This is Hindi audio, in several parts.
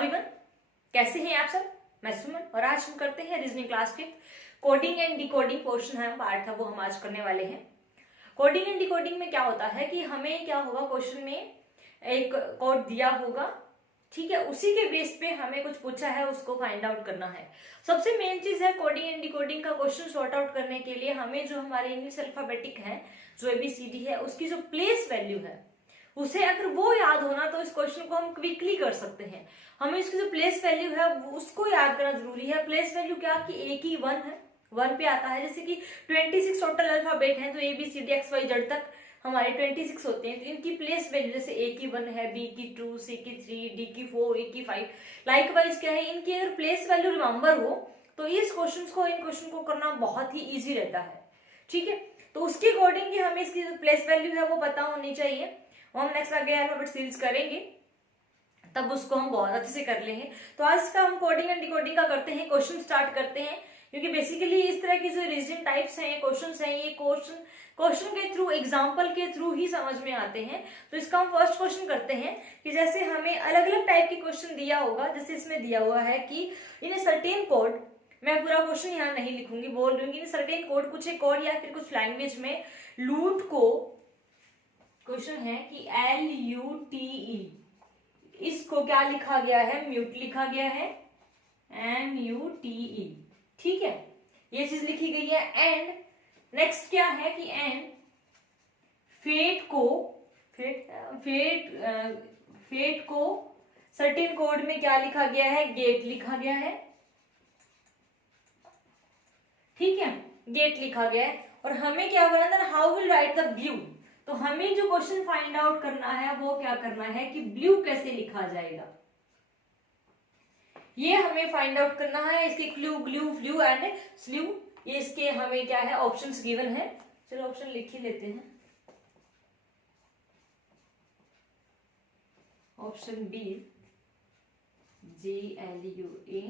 एवरीवन, कैसे हैं आप सब। मैं सुमन और आज हम करते हैं reasoning class 5 coding and decoding portion है पार्ट था वो हम आज करने वाले हैं। कोडिंग एंड डिकोडिंग में क्या होता है कि हमें क्या होगा, क्वेश्चन में एक कोड दिया होगा, ठीक है, उसी के बेस पे हमें कुछ पूछा है, उसको फाइंड आउट करना है। सबसे मेन चीज है कोडिंग एंड डिकोडिंग का क्वेश्चन सॉर्ट आउट करने के लिए हमें जो हमारे इंग्लिश अल्फाबेटिक है, जो ABCD है, उसकी जो प्लेस वैल्यू है उसे अगर वो याद होना तो इस क्वेश्चन को हम क्विकली कर सकते हैं। हमें इसकी जो प्लेस वैल्यू है उसको याद करना जरूरी है। प्लेस वैल्यू क्या कि एक ही 1 है, 1 पे आता है। जैसे कि 26 टोटल अल्फाबेट है तो ABCD XYZ तक हमारे 26 होते हैं, तो इनकी प्लेस वैल्यू जैसे A की 1 है, B की 2, C की 3, D की 4, E की 5। लाइकवाइज क्या है, इनकी अगर प्लेस वैल्यू रिमेंबर हो तो इन क्वेश्चन को करना बहुत ही ईजी रहता है, ठीक है। तो उसके अकॉर्डिंग हमें इसकी जो प्लेस वैल्यू है वो पता होनी चाहिए। हम नेक्स्ट आगे अल्फाबेट सीरीज करेंगे तब उसको हम बहुत अच्छे से कर लेंगे। तो आज का हम कोडिंग एंड डिकोडिंग का करते हैं, क्वेश्चन स्टार्ट करते हैं, क्योंकि बेसिकली इस तरह की जो रीजनिंग टाइप्स हैं, क्वेश्चंस हैं, ये क्वेश्चन के थ्रू, एग्जांपल के थ्रू ही समझ में आते हैं। तो इसका हम फर्स्ट क्वेश्चन करते हैं कि जैसे हमें अलग अलग टाइप के क्वेश्चन दिया होगा, जैसे इसमें दिया हुआ है कि इन सर्टेन कोड, मैं पूरा क्वेश्चन यहाँ नहीं लिखूंगी, बोल रही हूँ इन सर्टेन कोड, कुछ एक कोड या फिर कुछ लैंग्वेज में लूट को, क्वेश्चन है कि LUTE, इसको क्या लिखा गया है, म्यूट लिखा गया है, MUTE, ठीक है, ये चीज लिखी गई है। एंड नेक्स्ट क्या है कि एंड फेट को सर्टेन कोड में क्या लिखा गया है, गेट लिखा गया है, ठीक है, गेट लिखा गया है। और हमें क्या करना है, how will write the blue, तो हमें जो क्वेश्चन फाइंड आउट करना है वो क्या करना है कि ब्लू कैसे लिखा जाएगा, ये हमें फाइंड आउट करना है। इसके क्लू, ग्लू, फ्लू एंड स्लू, ये इसके हमें क्या है, ऑप्शंस गिवन है। चलो ऑप्शन लिख ही लेते हैं। Option B GLUE,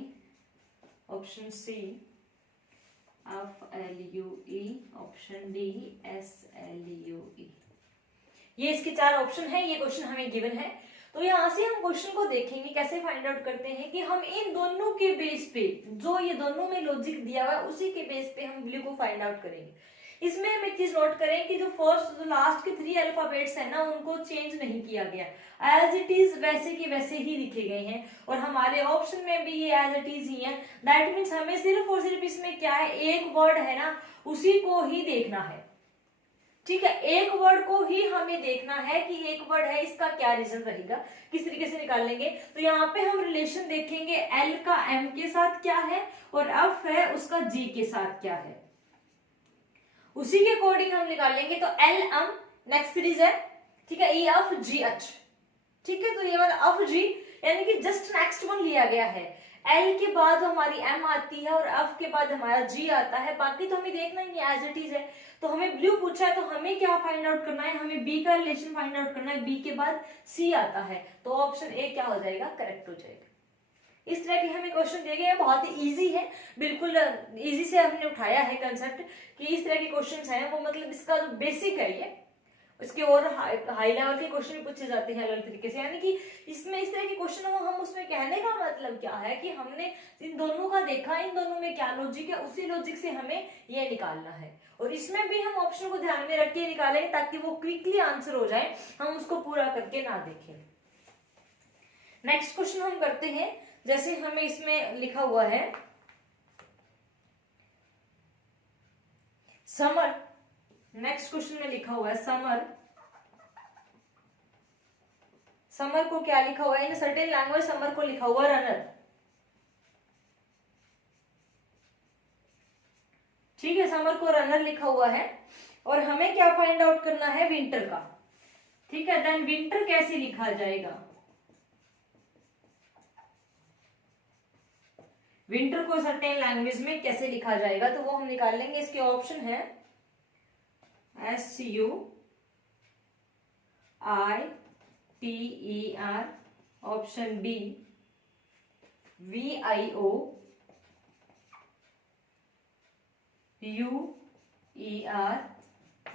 option C FLUE, option D SLUE। ये इसके 4 ऑप्शन है, ये क्वेश्चन हमें गिवन है। तो यहां से हम क्वेश्चन को देखेंगे कैसे फाइंड आउट करते हैं कि हम इन दोनों के बेस पे, जो ये दोनों में लॉजिक दिया हुआ है उसी के बेस पे हम ब्लू को फाइंड आउट करेंगे। इसमें हम एक चीज नोट करें कि जो लास्ट के 3 अल्फाबेट्स है ना, उनको चेंज नहीं किया गया, एज इट इज वैसे के वैसे ही लिखे गए हैं। और हमारे ऑप्शन में भी ये एज इट इज ही है। दैट मीन्स हमें सिर्फ और सिर्फ इसमें क्या है, एक वर्ड है ना, उसी को ही देखना है, ठीक है, एक वर्ड को ही हमें देखना है कि एक वर्ड है, इसका क्या रीजन रहेगा, किस तरीके से निकालेंगे। तो यहाँ पे हम रिलेशन देखेंगे, L का M के साथ क्या है और F है उसका G के साथ क्या है, उसी के अकॉर्डिंग हम निकालेंगे। तो LM नेक्स्ट सीरीज है, ठीक है, EFGH, ठीक है। तो ये वाला FG यानी कि जस्ट नेक्स्ट वन लिया गया है। L के बाद हमारी M आती है और F के बाद हमारा G आता है, बाकी तो हमें देखना ही एज इट इज है। तो हमें ब्लू पूछा है तो हमें क्या फाइंड आउट करना है, हमें B का रिलेशन फाइंड आउट करना है, B के बाद C आता है, तो ऑप्शन ए क्या हो जाएगा, करेक्ट हो जाएगा। इस तरह के हमें क्वेश्चन दिए गए, बहुत ही इजी है, बिल्कुल इजी से हमने उठाया है कंसेप्ट कि इस तरह के क्वेश्चंस हैं वो, मतलब इसका जो बेसिक है ये, इसके और हाई लेवल के क्वेश्चन भी पूछे जाते हैं अलग तरीके से। यानी कि इसमें इस तरह के क्वेश्चन हो, हम उसमें कहने का मतलब क्या है कि हमने इन दोनों का देखा, इन दोनों में क्या लॉजिक है, उसी लॉजिक से हमें ये निकालना है। और इसमें भी हम ऑप्शन को ध्यान में रख के निकालेंगे ताकि वो क्विकली आंसर हो जाए, हम उसको पूरा करके ना देखें। नेक्स्ट क्वेश्चन हम करते हैं, जैसे हमें इसमें लिखा हुआ है समर, नेक्स्ट क्वेश्चन में लिखा हुआ है समर, समर को क्या लिखा हुआ है, इन सर्टेन लैंग्वेज समर को लिखा हुआ रनर, ठीक है, समर को रनर लिखा हुआ है। और हमें क्या फाइंड आउट करना है, विंटर का, ठीक है। देन विंटर कैसे लिखा जाएगा, विंटर को सर्टेन लैंग्वेज में कैसे लिखा जाएगा, तो वो हम निकाल लेंगे। इसके ऑप्शन है SUITER, option B VIOUER,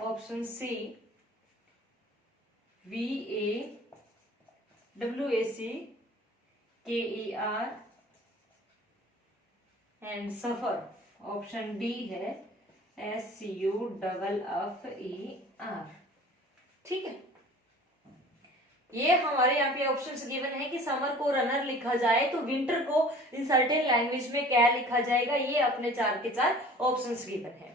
option C VAWAC, KER and suffer option D है SUFFER। ठीक है, ये हमारे यहाँ पे ऑप्शंस गिवन है कि समर को रनर लिखा जाए तो विंटर को इन सर्टेन लैंग्वेज में क्या लिखा जाएगा, ये अपने 4 के 4 ऑप्शंस गिवन है।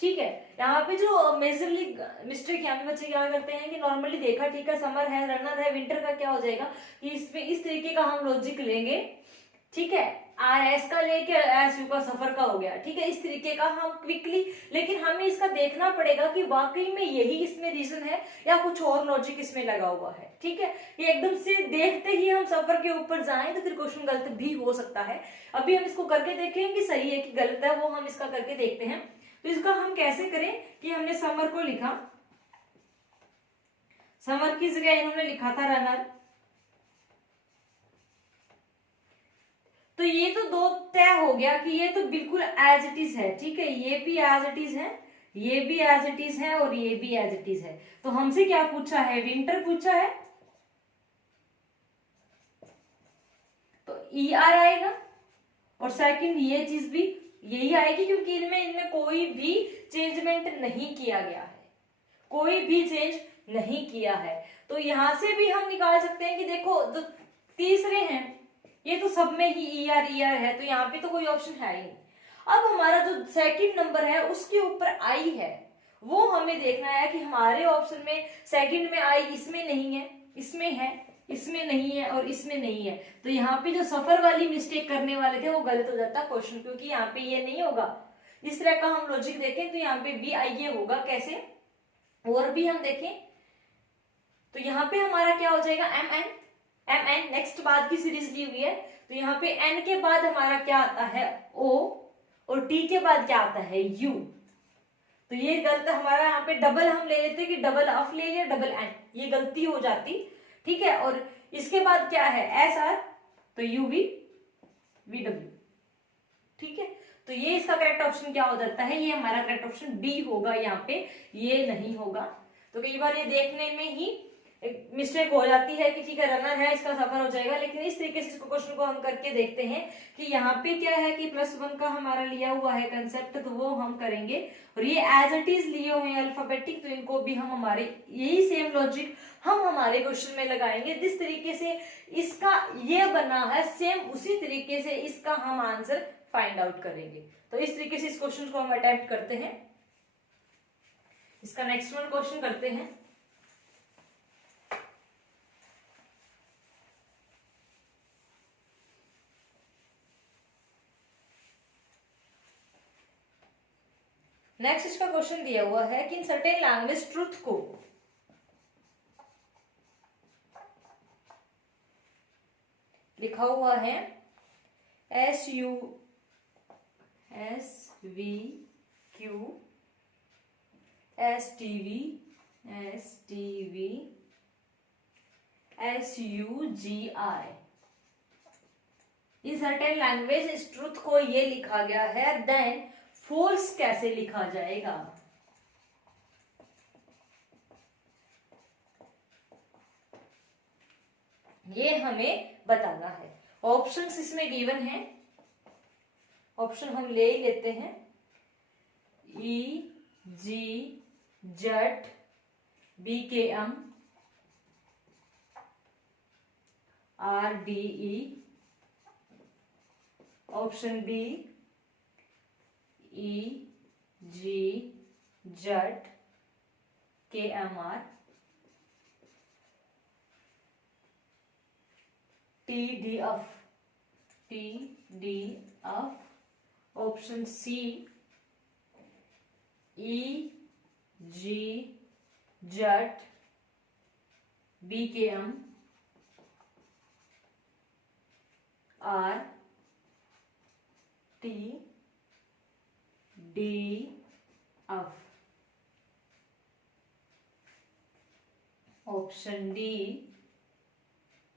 ठीक है, यहाँ पे जो मेजरली मिस्टेक यहाँ पे बच्चे क्या करते हैं कि नॉर्मली देखा, ठीक है, समर है, रनर है, विंटर का क्या हो जाएगा कि इसमें इस तरीके का हम लॉजिक लेंगे, ठीक है, RS का लेके SU का सफर का हो गया, ठीक है, इस तरीके का हम क्विकली, लेकिन हमें इसका देखना पड़ेगा कि वाकई में यही इसमें रीजन है या कुछ और लॉजिक इसमें लगा हुआ है। ठीक है, ये एकदम से देखते ही हम सफर के ऊपर जाएं तो फिर क्वेश्चन गलत भी हो सकता है। अभी हम इसको करके देखें कि सही है कि गलत है, वो हम इसका करके देखते हैं। तो इसका हम कैसे करें कि हमने समर को लिखा, समर की जगह इन्होंने लिखा था रनर, तो ये तो दो तय हो गया कि ये तो बिल्कुल एज इट इज है। ठीक है, ये भी एज इट इज है, ये भी एज इट इज है और ये भी एज इट इज है। तो हमसे क्या पूछा है, विंटर पूछा है, तो ER आएगा और सेकंड ये चीज भी यही आएगी क्योंकि इनमें कोई भी चेंजमेंट नहीं किया गया है, कोई भी चेंज नहीं किया है। तो यहां से भी हम निकाल सकते हैं कि देखो जो तीसरे हैं ये तो सब में ही ER है, तो यहाँ पे तो कोई ऑप्शन है ही नहीं। अब हमारा जो सेकंड नंबर है उसके ऊपर I है, वो हमें देखना है कि हमारे ऑप्शन में सेकंड में I इसमें नहीं है, इसमें है, इसमें नहीं है और इसमें नहीं है। तो यहाँ पे जो सफर वाली मिस्टेक करने वाले थे वो गलत हो जाता क्वेश्चन, क्योंकि यहाँ पे ये नहीं होगा। इस तरह का हम लॉजिक देखें तो यहाँ पे भी आइए होगा कैसे, और भी हम देखें तो यहाँ पे हमारा क्या हो जाएगा, MN नेक्स्ट बाद की सीरीज ली हुई है, तो यहाँ पे N के बाद हमारा क्या आता है O और T के बाद क्या आता है U। तो ये गलत हमारा यहाँ पे डबल हम ले लेते कि डबल अफ ले लिया, डबल N, ये गलती हो जाती। ठीक है, और इसके बाद क्या है SR, तो UV VW। ठीक है, तो ये इसका करेक्ट ऑप्शन क्या हो जाता है, ये हमारा करेक्ट ऑप्शन B होगा, यहाँ पे ये नहीं होगा। तो कई बार ये देखने में ही मिस्टेक हो जाती है कि ठीक है रनर है इसका सफर हो जाएगा, लेकिन इस तरीके से इसको क्वेश्चन को हम करके देखते हैं कि यहाँ पे क्या है कि +1 का हमारा लिया हुआ है कंसेप्ट, तो वो हम करेंगे। और ये एज इट इज लिए हुए हैं अल्फाबेटिक, तो इनको भी हम हमारे यही सेम लॉजिक हम हमारे क्वेश्चन में लगाएंगे। जिस तरीके से इसका ये बना है सेम उसी तरीके से इसका हम आंसर फाइंड आउट करेंगे। तो इस तरीके से इस क्वेश्चन को हम अटेम्प्ट करते हैं। इसका नेक्स्ट वन क्वेश्चन करते हैं। नेक्स्ट इसका क्वेश्चन दिया हुआ है कि इन सर्टेन लैंग्वेज ट्रुथ को लिखा हुआ है SUSVQ STV SUGI। In certain language इस ट्रुथ को ये लिखा गया है, देन फोर्स कैसे लिखा जाएगा। ये हमें बताना है। ऑप्शंस इसमें गिवन है, ऑप्शन हम ले ही लेते हैं। EG जट BKM RDE, option B EG जट KMR TDF, option C EG जट BKM RTDF, option D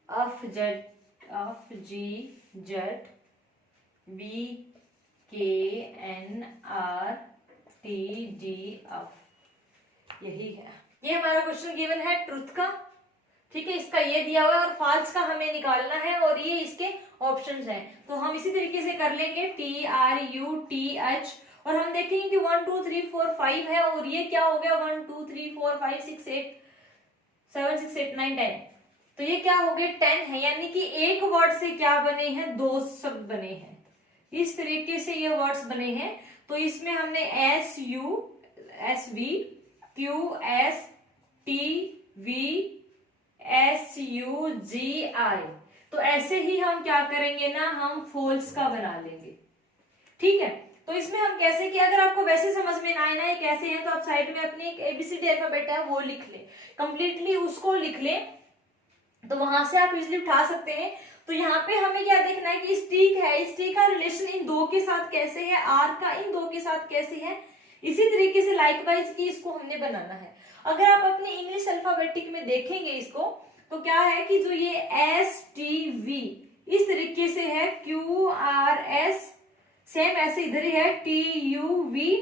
FG जट BKNRTDF। यही है, ये हमारा क्वेश्चन गिवन है ट्रुथ का। ठीक है, इसका ये दिया हुआ है और फॉल्स का हमें निकालना है और ये इसके ऑप्शंस हैं। तो हम इसी तरीके से कर लेंगे TRUTH और हम देखेंगे कि 1 2 3 4 5 है और ये क्या हो गया 1 2 3 4 5 6 8 7 6 8 9 10, तो ये क्या हो गए 10 है, यानी कि एक वर्ड से क्या बने हैं, दो शब्द बने हैं। इस तरीके से ये वर्ड्स बने हैं। तो इसमें हमने SUSVQSTVSUGI, तो ऐसे ही हम क्या करेंगे ना, हम फॉल्स का बना लेंगे। ठीक है, तो इसमें हम कैसे किया, अगर आपको वैसे समझ में ना आए ना ये कैसे है, तो आप साइड में अपनी एक ABCD अल्फाबेट है वो लिख ले, कंप्लीटली उसको लिख ले, तो वहां से आप इजिली उठा सकते हैं। तो यहाँ पे हमें क्या देखना है कि स्टिक है, स्टिक का रिलेशन इन दो के साथ कैसे है, आर का इन दो के साथ कैसे है, इसी तरीके से लाइकवाइज की इसको हमने बनाना है। अगर आप अपने इंग्लिश अल्फाबेटिक में देखेंगे इसको, तो क्या है कि जो ये STV इस तरीके से है, QRS सेम ऐसे इधर ही है, TUVSTUGHI,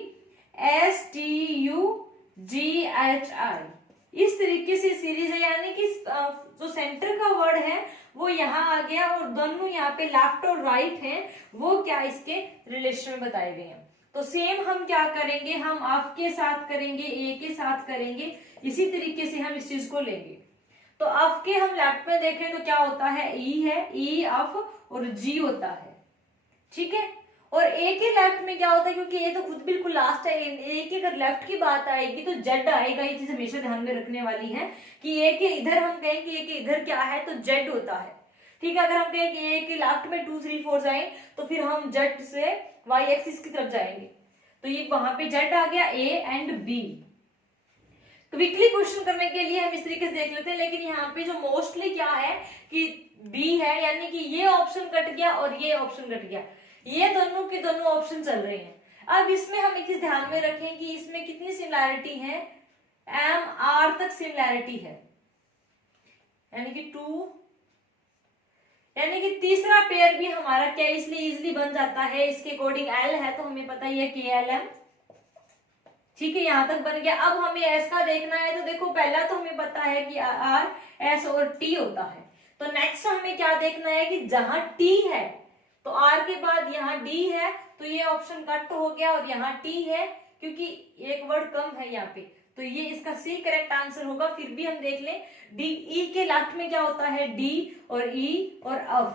इस तरीके से सीरीज है, यानी कि जो सेंटर का वर्ड है वो यहाँ आ गया और दोनों यहाँ पे लेफ्ट और राइट हैं, वो क्या इसके रिलेशन में बताए गए हैं। तो सेम हम क्या करेंगे, हम ऑफ के साथ करेंगे, ए के साथ करेंगे, इसी तरीके से हम इस चीज को लेंगे। तो ऑफ के हम लेफ्ट में देखें तो क्या होता है, ई है, ई ऑफ और जी होता है। ठीक है, और ए के लेफ्ट में क्या होता है, क्योंकि ए तो खुद बिल्कुल लास्ट है, ए के अगर लेफ्ट की बात आएगी तो जेड आएगा। ये चीज हमेशा ध्यान में रखने वाली है कि ए के इधर हम कहें कि ए के इधर क्या है, तो जेड होता है। ठीक है, अगर हम कहें कि ए के लेफ्ट में 2 3 4 जाए तो फिर हम जेड से वाई एक्सिस की तरफ जाएंगे, तो ये वहां पे जेड आ गया, A and B. Quickly question करने के लिए हम इस तरीके से देख लेते हैं, लेकिन यहाँ पे जो मोस्टली क्या है कि बी है, यानी कि ये ऑप्शन कट गया और ये ऑप्शन कट गया, ये दोनों के दोनों ऑप्शन चल रहे हैं। अब इसमें हम एक चीज ध्यान में रखें कि इसमें कितनी सिमिलैरिटी है, MR तक सिमिलैरिटी है, यानी कि 2, यानी कि तीसरा पेयर भी हमारा क्या इसलिए इजिली बन जाता है, इसके अकॉर्डिंग L है तो हमें पता ही है कि LM। ठीक है, यहां तक बन गया। अब हमें S का देखना है, तो देखो पहला तो हमें पता है कि R S और T होता है, तो नेक्स्ट हमें क्या देखना है कि जहां T है तो R के बाद यहाँ D है, तो ये ऑप्शन कट हो गया, और यहाँ T है क्योंकि एक वर्ड कम है यहाँ पे, तो ये इसका सी करेक्ट आंसर होगा। फिर भी हम देख लें डी, ई के लेफ्ट में क्या होता है, डी और ई और अव,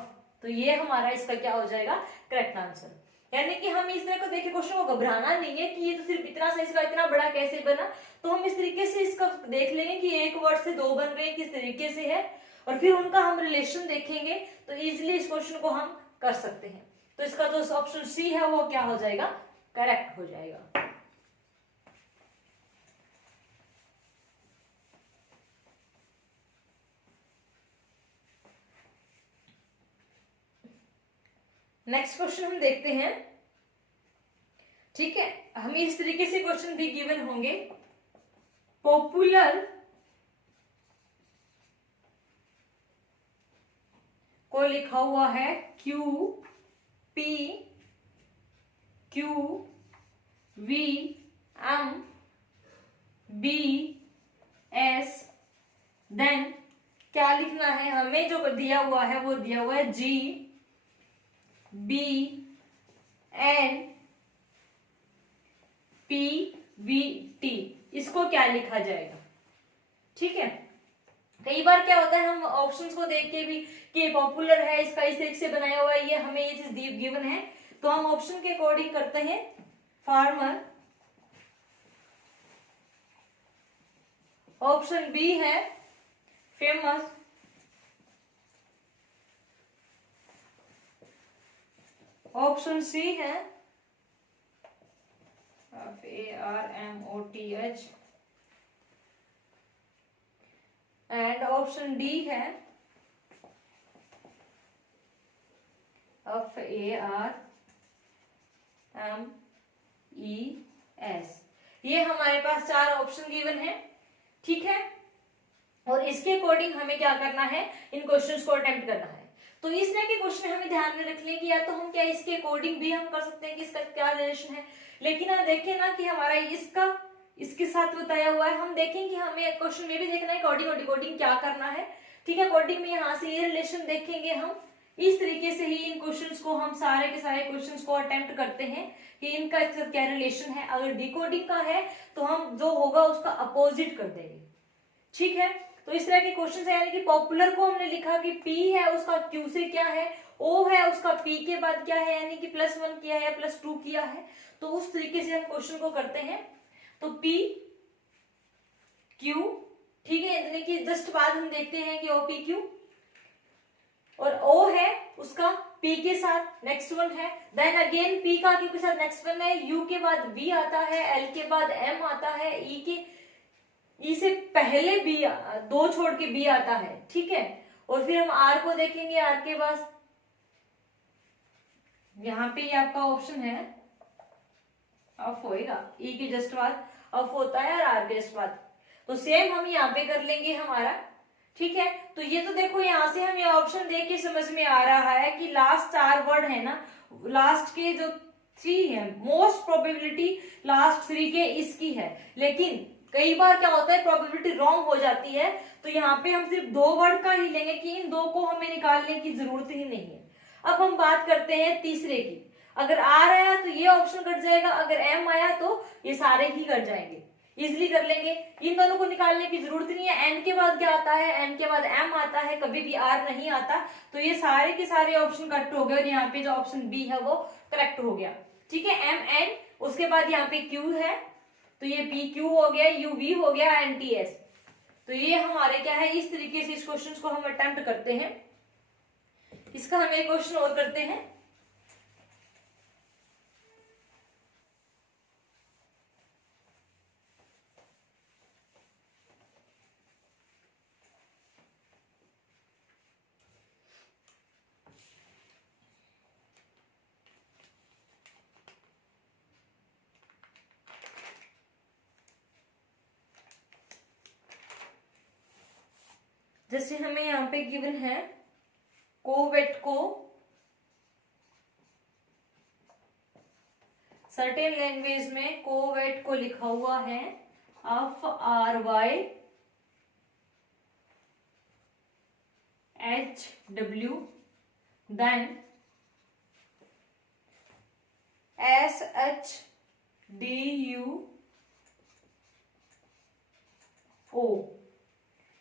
तो ये हमारा इसका क्या हो जाएगा, करेक्ट आंसर। यानी कि हम इस तरह को देखे क्वेश्चन को घबराना नहीं है कि ये तो सिर्फ इतना सा, इसका इतना बड़ा कैसे बना, तो हम इस तरीके से इसका देख लेंगे कि एक वर्ड से दो बन रहे हैं, किस तरीके से है, और फिर उनका हम रिलेशन देखेंगे तो इजिली इस क्वेश्चन को हम कर सकते हैं। तो इसका जो ऑप्शन सी है वो क्या हो जाएगा, करेक्ट हो जाएगा। नेक्स्ट क्वेश्चन हम देखते हैं। ठीक है, हमें इस तरीके से क्वेश्चन भी गिवन होंगे, पॉपुलर को लिखा हुआ है QPQVMBS, देन क्या लिखना है हमें, जो दिया हुआ है वो दिया हुआ है GBNPVT, इसको क्या लिखा जाएगा। ठीक है, कई बार क्या होता है हम ऑप्शंस को देख के भी कि पॉपुलर है, इसका इस तरीके से बनाया हुआ है, ये हमें ये चीज गिवन है, तो हम ऑप्शन के अकॉर्डिंग करते हैं। फार्मर, ऑप्शन बी है फेमस, ऑप्शन सी है FARMOTH, एंड ऑप्शन डी है FARMES। ये हमारे पास चार ऑप्शन गिवन है। ठीक है, और इसके अकॉर्डिंग हमें क्या करना है, इन क्वेश्चंस को अटेम्प्ट करना है। तो इस तरह के क्वेश्चन हमें ध्यान में रख लें कि या तो हम क्या इसके अकॉर्डिंग भी हम कर सकते हैं कि इसका क्या रिलेशन है, लेकिन आप देखें ना कि हमारा इसका इसके साथ बताया हुआ है, हम देखें कि हमें क्वेश्चन में भी देखना है अकॉर्डिंग और डिकोडिंग क्या करना है। ठीक है, कोडिंग में यहाँ से ये रिलेशन देखेंगे हम। इस तरीके से ही इन क्वेश्चंस को हम सारे के सारे क्वेश्चंस को अटेम्प्ट करते हैं कि इनका क्या रिलेशन है। अगर डिकोडिंग का है तो हम जो होगा उसका अपोजिट कर देंगे, ठीक है। तो इस तरह के क्वेश्चन है, यानी कि पॉपुलर को हमने लिखा कि P है उसका Q से क्या है, O है उसका P के बाद क्या है, यानी कि +1 किया है या +2 किया है, तो उस तरीके से हम क्वेश्चन को करते हैं। तो P Q, ठीक है, यानी कि जस्ट बाद हम देखते हैं कि OPQ, और O है उसका P के साथ नेक्स्ट वन है, देन अगेन P का Q के साथ नेक्स्ट वन है, U के बाद V आता है, L के बाद M आता है, E से पहले B, दो छोड़ के B आता है, ठीक है। और फिर हम R को देखेंगे, R के बाद यहाँ पे ये आपका ऑप्शन है ऑफ होएगा, E के जस्ट बाद ऑफ होता है और R के जस्ट बाद, तो सेम हम यहाँ पे कर लेंगे हमारा, ठीक है। तो ये तो देखो यहाँ से हम ये ऑप्शन देख के समझ में आ रहा है कि लास्ट 4 वर्ड है ना, लास्ट के जो 3 है, मोस्ट प्रोबेबिलिटी लास्ट 3 के इसकी है, लेकिन कई बार क्या होता है प्रोबेबिलिटी रॉन्ग हो जाती है, तो यहाँ पे हम सिर्फ 2 वर्ड का ही लेंगे कि इन 2 को हमें निकालने की जरूरत ही नहीं है। अब हम बात करते हैं तीसरे की, अगर R आया तो ये ऑप्शन कट जाएगा, अगर M आया तो ये सारे ही कट जाएंगे, इजिली कर लेंगे, इन दोनों को निकालने की जरूरत नहीं है। N के बाद क्या आता है, N के बाद M आता है, कभी भी R नहीं आता, तो ये सारे के सारे ऑप्शन कट हो गए और यहाँ पे जो ऑप्शन B है वो करेक्ट हो गया, ठीक है। MN, उसके बाद यहाँ पे Q है, तो ये PQ हो गया, UV हो गया, NTS, तो ये हमारे क्या है, इस तरीके से इस क्वेश्चन को हम अटेम्प्ट करते हैं। इसका हम एक क्वेश्चन और करते हैं। जैसे हमें यहाँ पे गिवन है कोवेट को सर्टेन लैंग्वेज में कोवेट को लिखा हुआ है FRYHW देन SHDUO,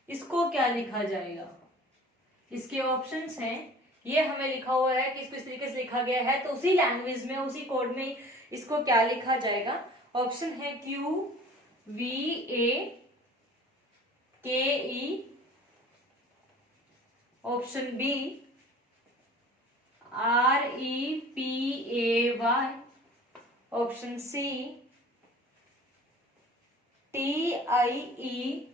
इसको क्या लिखा जाएगा। इसके ऑप्शंस हैं, ये हमें लिखा हुआ है कि इसको इस तरीके से लिखा गया है, तो उसी लैंग्वेज में उसी कोड में इसको क्या लिखा जाएगा। ऑप्शन है QVAKE, option B REPAY, option C TIEVP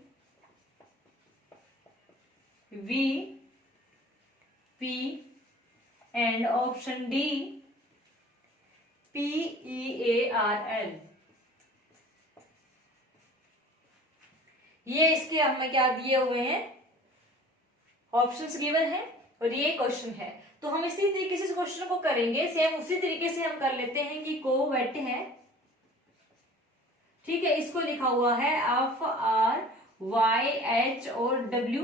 and option D PEARL। ये इसके हमें क्या दिए हुए हैं, ऑप्शंस गिवन है और ये क्वेश्चन है, तो हम इसी तरीके से इस क्वेश्चन को करेंगे। सेम उसी तरीके से हम कर लेते हैं कि कोवेट है, ठीक है, इसको लिखा हुआ है FRYH और W,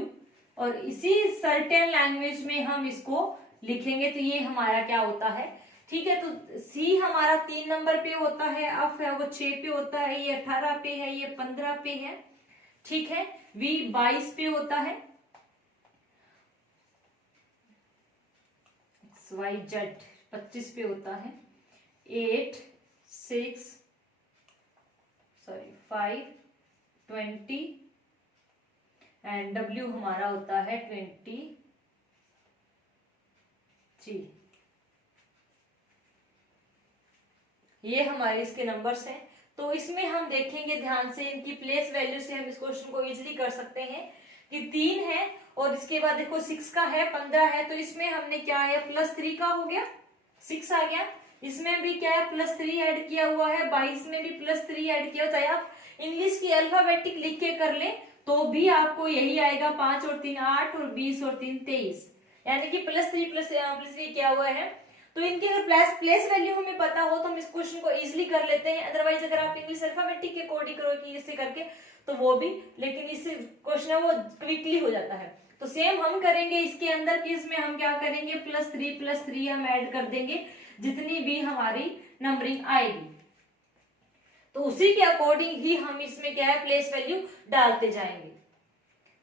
और इसी सर्टेन लैंग्वेज में हम इसको लिखेंगे, तो ये हमारा क्या होता है, ठीक है। तो C हमारा 3 नंबर पे होता है, F है वो 6 पे होता है, ये 18 पे है, ये 15 पे है, ठीक है। V 22 पे होता है, XYZ 25 पे होता है, 5 20 एंड W हमारा होता है 23। ये हमारे इसके नंबर्स हैं, तो इसमें हम देखेंगे ध्यान से, इनकी प्लेस वैल्यू से हम इस क्वेश्चन को इजीली कर सकते हैं कि 3 है और इसके बाद देखो 6 का है, 15 है, तो इसमें हमने क्या है +3 का हो गया, 6 आ गया, इसमें भी क्या है +3 ऐड किया हुआ है, 22 में भी +3 ऐड किया, चाहे आप इंग्लिश की अल्फाबेटिक लिख के कर ले तो भी आपको यही आएगा, 5 और 3 8 और 20 और 3 23, यानी कि +3 किया हुआ है। तो इनकी अगर प्लेस वैल्यू हमें पता हो तो हम इस क्वेश्चन को इजीली कर लेते हैं, अदरवाइज अगर आप इंग्लिश अल्फाबेटिक के अकॉर्डिंग करोगे इससे करके तो वो भी, लेकिन इससे क्वेश्चन है वो क्विकली हो जाता है। तो सेम हम करेंगे इसके अंदर कि इसमें हम क्या करेंगे, प्लस थ्री हम ऐड कर देंगे जितनी भी हमारी नंबरिंग आएगी, तो उसी के अकॉर्डिंग ही हम इसमें क्या है प्लेस वैल्यू डालते जाएंगे।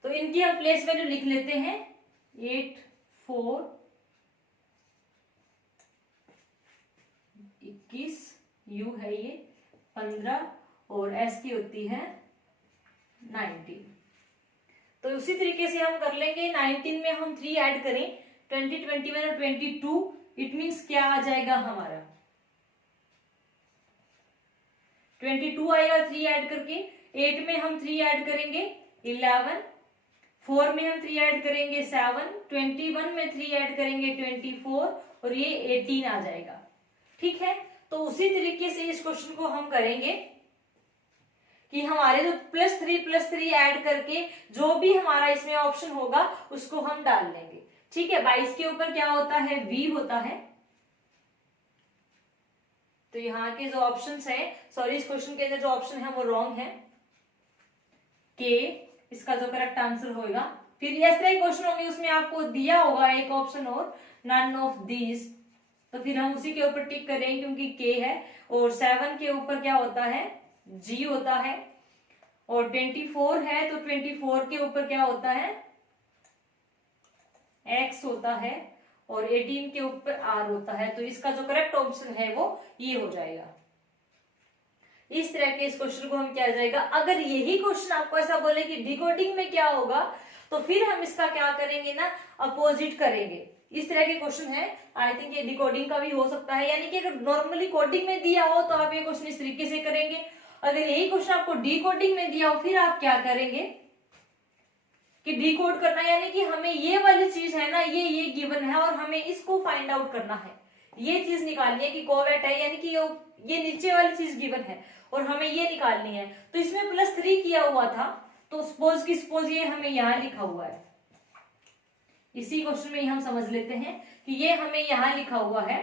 तो इनकी हम प्लेस वैल्यू लिख लेते हैं 8 4 21, यू है ये 15 और एस की होती है 19। तो उसी तरीके से हम कर लेंगे। 19 में हम 3 ऐड करें 20 21 और 22, इट मीन्स क्या आ जाएगा हमारा 22 आएगा 3 ऐड करके। 8 में हम 3 ऐड करेंगे 11, 4 में हम 3 ऐड करेंगे 7, 21 में 3 ऐड करेंगे 24 और ये 18 आ जाएगा। ठीक है, तो उसी तरीके से इस क्वेश्चन को हम करेंगे कि हमारे जो प्लस थ्री ऐड करके जो भी हमारा इसमें ऑप्शन होगा उसको हम डाल लेंगे। ठीक है, 22 के ऊपर क्या होता है, वी होता है। तो यहाँ के जो ऑप्शंस है, सॉरी इस क्वेश्चन के अंदर जो ऑप्शन है वो रॉन्ग है, के इसका जो करेक्ट आंसर होगा। फिर इस तरह के क्वेश्चन होंगे उसमें आपको दिया होगा एक ऑप्शन और नन ऑफ दीज, तो फिर हम उसी के ऊपर टिक करेंगे क्योंकि के है। और 7 के ऊपर क्या होता है, जी होता है। और 24 है तो 24 के ऊपर क्या होता है, एक्स होता है। और 18 के ऊपर आर होता है। तो इसका जो करेक्ट ऑप्शन है वो ये हो जाएगा। इस तरह के इस क्वेश्चन को हम क्या जाएगा, अगर यही क्वेश्चन आपको ऐसा बोले कि डिकोडिंग में क्या होगा, तो फिर हम इसका क्या करेंगे ना, अपोजिट करेंगे। इस तरह के क्वेश्चन है, आई थिंक ये डिकोडिंग का भी हो सकता है। यानी कि अगर नॉर्मली कोडिंग में दिया हो तो आप ये क्वेश्चन इस तरीके से करेंगे। अगर यही क्वेश्चन आपको डिकोडिंग में दिया हो फिर आप क्या करेंगे कि डिकोड करना, यानी कि हमें ये वाली चीज है ना, ये गिवन है और हमें इसको फाइंड आउट करना है। ये चीज निकालनी है कि कोवेट है, यानी कि ये नीचे वाली चीज गिवन है और हमें ये निकालनी है। तो इसमें +3 किया हुआ था, तो सपोज ये हमें यहाँ लिखा हुआ है। इसी क्वेश्चन में ही हम समझ लेते हैं कि ये हमें यहाँ लिखा हुआ है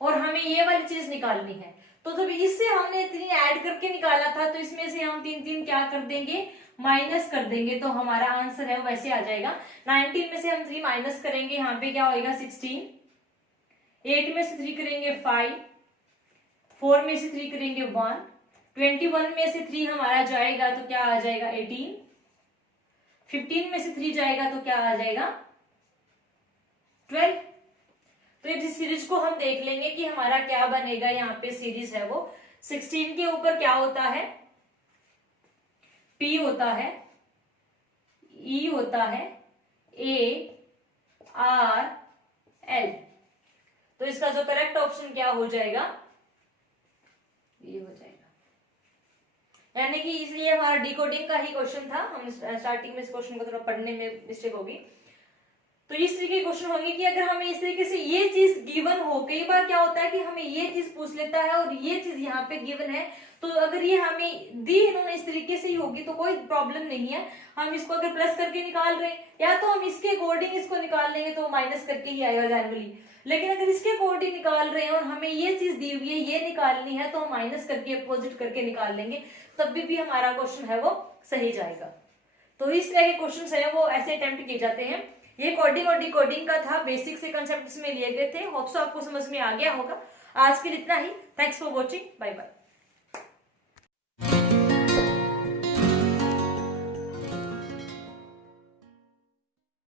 और हमें ये वाली चीज निकालनी है। तो जब इससे हमने 3 ऐड करके निकाला था, तो इसमें से हम 3 क्या कर देंगे, माइनस कर देंगे। तो हमारा आंसर है वैसे आ जाएगा। 19 में से हम 3 माइनस करेंगे, यहाँ पे क्या होएगा 16। 8 में से 3 करेंगे 5, 4 में से 3 करेंगे 1, 21 में से 3 हमारा जाएगा तो क्या आ जाएगा 18, 15 में से 3 जाएगा तो क्या आ जाएगा 12। तो इस सीरीज को हम देख लेंगे कि हमारा क्या बनेगा। यहाँ पे सीरीज है वो 16 के ऊपर क्या होता है, P होता है, E होता है, A R L। तो इसका जो करेक्ट ऑप्शन क्या हो जाएगा, ये हो जाएगा। यानी कि इसलिए हमारा डिकोडिंग का ही क्वेश्चन था। हम स्टार्टिंग में इस क्वेश्चन को थोड़ा पढ़ने में मिस्टेक होगी। तो इस तरीके के क्वेश्चन होंगे कि अगर हमें इस तरीके से ये चीज गिवन हो, कई बार क्या होता है कि हमें ये चीज पूछ लेता है और ये चीज यहाँ पे गिवन है, तो अगर ये हमें दी इन्होंने इस तरीके से ही होगी तो कोई प्रॉब्लम नहीं है। हम इसको अगर प्लस करके निकाल रहे हैं या तो हम इसके अकॉर्डिंग इसको निकाल लेंगे तो माइनस करके ही आएगा जनरली। लेकिन अगर इसके अकॉर्डिंग निकाल रहे हैं और हमें ये चीज दी हुई है, ये निकालनी है, तो हम माइनस करके अपोजिट करके निकाल लेंगे, तब भी हमारा क्वेश्चन है वो सही जाएगा। तो इस तरह के क्वेश्चन है वो ऐसे अटेम्प्ट किए जाते हैं। ये कोडिंग और डिकोडिंग का था, बेसिक से कंसेप्ट इसमें लिए गए थे। होप सो आपको समझ में आ गया होगा। आज के लिए इतना ही। Thanks for watching, bye bye.